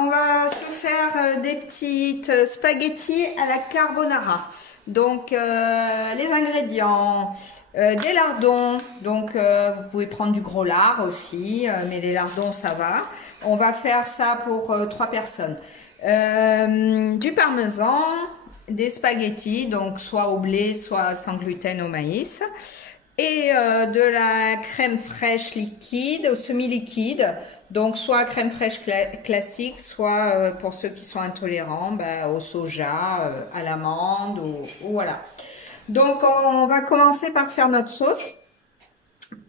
on va se faire des petites spaghettis à la carbonara. Donc, les ingrédients, des lardons. Donc, vous pouvez prendre du gros lard aussi, mais les lardons, ça va. On va faire ça pour 3 personnes. Du parmesan, des spaghettis, donc soit au blé, soit sans gluten au maïs. Et de la crème fraîche liquide, semi-liquide. Donc, soit crème fraîche classique, soit pour ceux qui sont intolérants, au soja, à l'amande, ou voilà. Donc, on va commencer par faire notre sauce.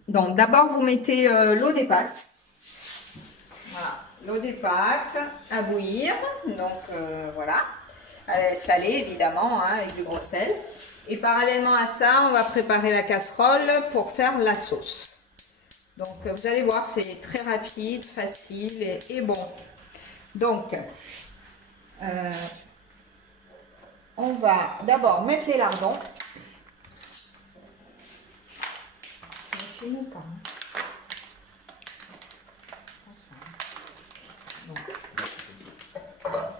Donc, d'abord, vous mettez l'eau des pâtes. Voilà, l'eau des pâtes à bouillir. Donc, voilà. Elle est salée, évidemment, hein, avec du gros sel. Et parallèlement à ça, on va préparer la casserole pour faire la sauce. Donc, vous allez voir, c'est très rapide, facile et bon. Donc, on va d'abord mettre les lardons. Je ne filme pas.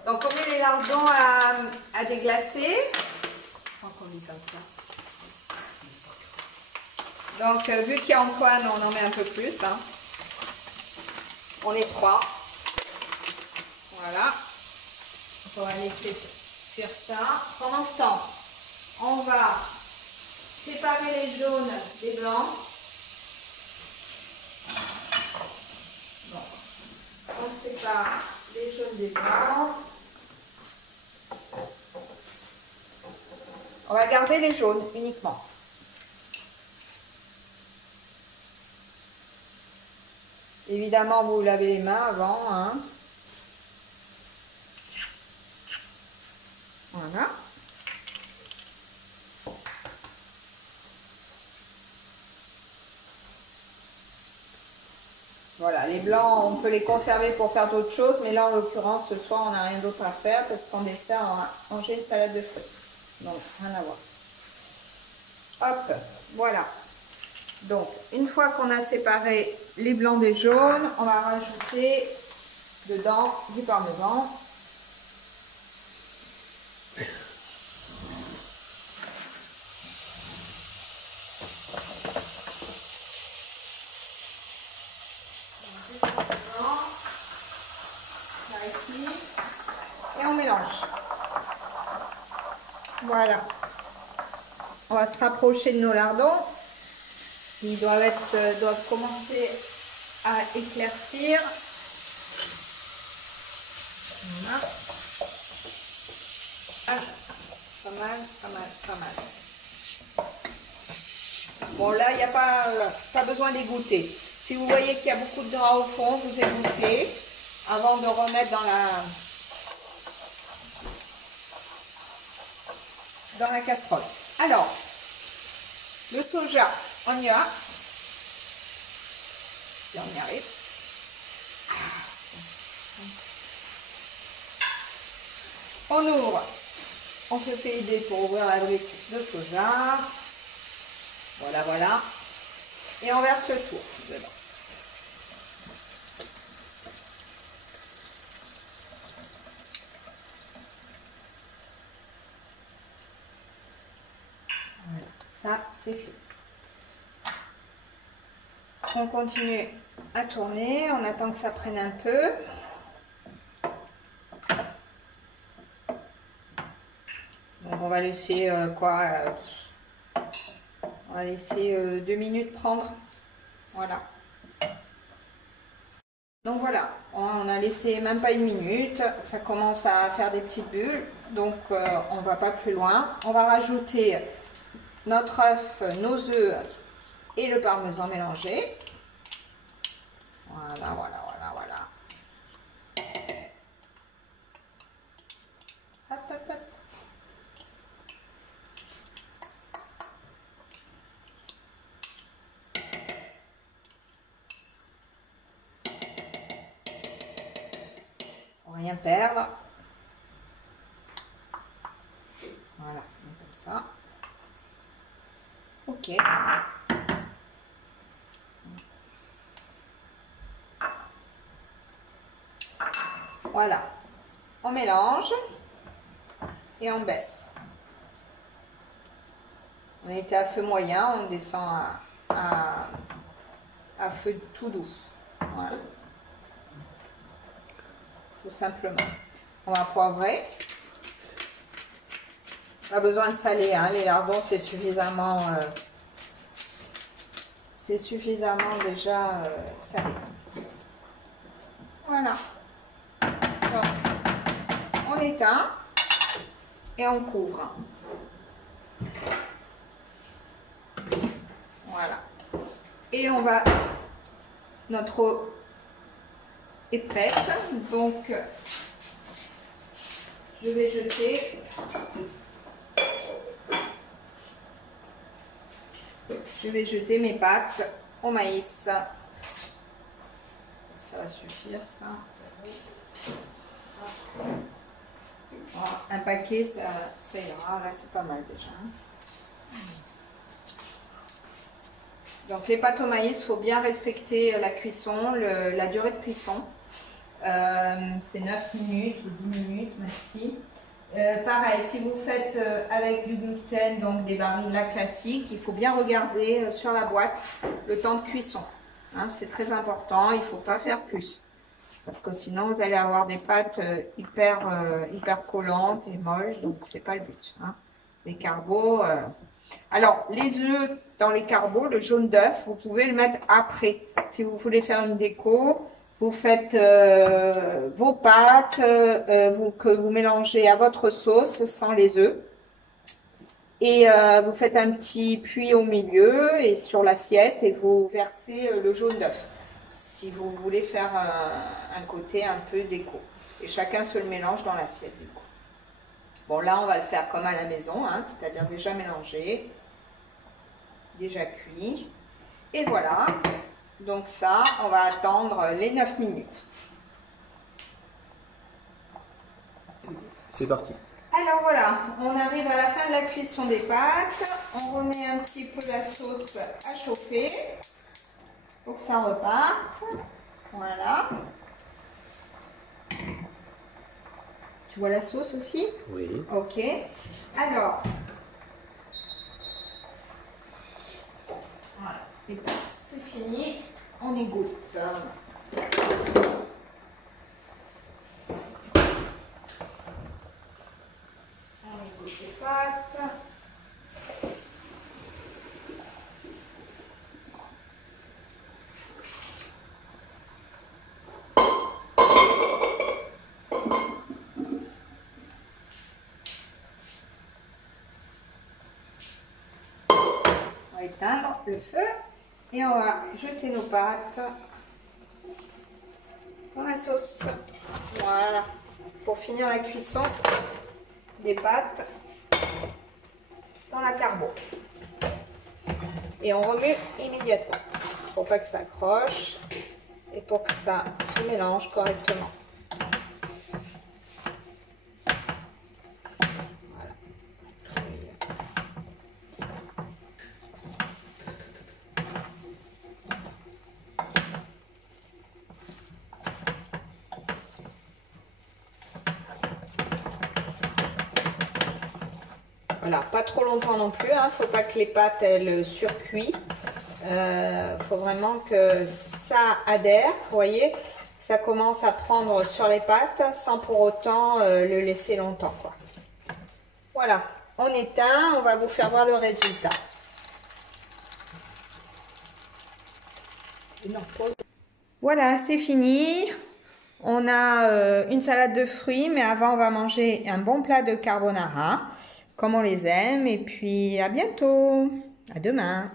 Donc, on met les lardons à déglacer. Je crois qu'on dit comme ça. Donc, vu qu'il y a Antoine, on en met un peu plus. Hein. On est 3. Voilà. Donc, on va laisser faire ça. Pendant ce temps, on va séparer les jaunes des blancs. Bon. On sépare les jaunes des blancs. On va garder les jaunes uniquement. Évidemment, vous lavez les mains avant. Hein. Voilà. Voilà, les blancs, on peut les conserver pour faire d'autres choses, mais là, en l'occurrence, ce soir, on n'a rien d'autre à faire parce qu'en dessert, on va manger une salade de fruits. Donc, rien à voir. Hop, voilà. Donc, une fois qu'on a séparé les blancs des jaunes, on va rajouter dedans du parmesan. Et on mélange. Voilà. On va se rapprocher de nos lardons. Ils doivent commencer à éclaircir. Voilà. Ah, pas mal, pas mal, pas mal. Bon, là, il n'y a pas besoin d'égoutter. Si vous voyez qu'il y a beaucoup de gras au fond, vous égouttez avant de remettre dans la casserole. Alors, le soja, on y va. Si on y arrive. On ouvre. On se fait aider pour ouvrir la brique de soja. Voilà, voilà. Et on verse le tout dedans. Voilà, ça c'est fait. On continue à tourner, on attend que ça prenne un peu. Donc on va laisser on va laisser 2 minutes prendre. Voilà. Donc voilà, on a laissé même pas 1 minute, ça commence à faire des petites bulles, donc on ne va pas plus loin. On va rajouter notre œuf, nos œufs et le parmesan mélangé. Voilà, voilà, voilà, voilà. Hop, hop, hop. Rien perdre. Voilà, c'est bien comme ça. Ok. Voilà. On mélange et on baisse. On était à feu moyen, on descend à feu tout doux. Voilà. Tout simplement. On va poivrer. Pas besoin de saler, hein. Les lardons c'est suffisamment déjà salé. Voilà. Donc, on éteint et on couvre. Voilà. Et on va... Notre eau est prête. Donc, je vais jeter... mes pâtes au maïs. Ça va suffire, ça. Voilà, un paquet, ça ira. Là, c'est pas mal déjà. Donc, les pâtes au maïs, il faut bien respecter la cuisson, la durée de cuisson. C'est 9 minutes ou 10 minutes maxi. Pareil, si vous faites avec du gluten, donc des Barilla classiques, il faut bien regarder sur la boîte le temps de cuisson. Hein, c'est très important, il ne faut pas faire plus. Parce que sinon, vous allez avoir des pâtes hyper collantes et molles, donc c'est pas le but. Hein. Les carbos... Alors, les œufs dans les carbos, le jaune d'œuf, vous pouvez le mettre après. Si vous voulez faire une déco... Vous faites vos pâtes que vous mélangez à votre sauce sans les œufs. Et vous faites un petit puits au milieu et sur l'assiette et vous versez le jaune d'œuf. Si vous voulez faire un côté un peu déco. Et chacun se le mélange dans l'assiette du coup. Bon là on va le faire comme à la maison, hein, c'est-à-dire déjà mélangé, déjà cuit. Et voilà. Donc ça, on va attendre les 9 minutes. C'est parti. Alors voilà, on arrive à la fin de la cuisson des pâtes. On remet un petit peu la sauce à chauffer pour que ça reparte. Voilà. Tu vois la sauce aussi? Oui. Ok. Alors, voilà. Et puis c'est fini. On égoutte. On égoutte les pâtes. On va éteindre le feu. Et on va jeter nos pâtes dans la sauce. Voilà. Pour finir la cuisson des pâtes dans la carbo. Et on remue immédiatement. Pour pas que ça accroche et pour que ça se mélange correctement. Voilà, pas trop longtemps non plus, hein. Faut pas que les pâtes elles surcuisent. Faut vraiment que ça adhère, vous voyez, ça commence à prendre sur les pâtes sans pour autant le laisser longtemps, quoi. Voilà, on éteint, on va vous faire voir le résultat. Voilà, c'est fini. On a une salade de fruits, mais avant on va manger un bon plat de carbonara, comme on les aime. Et puis à bientôt, à demain.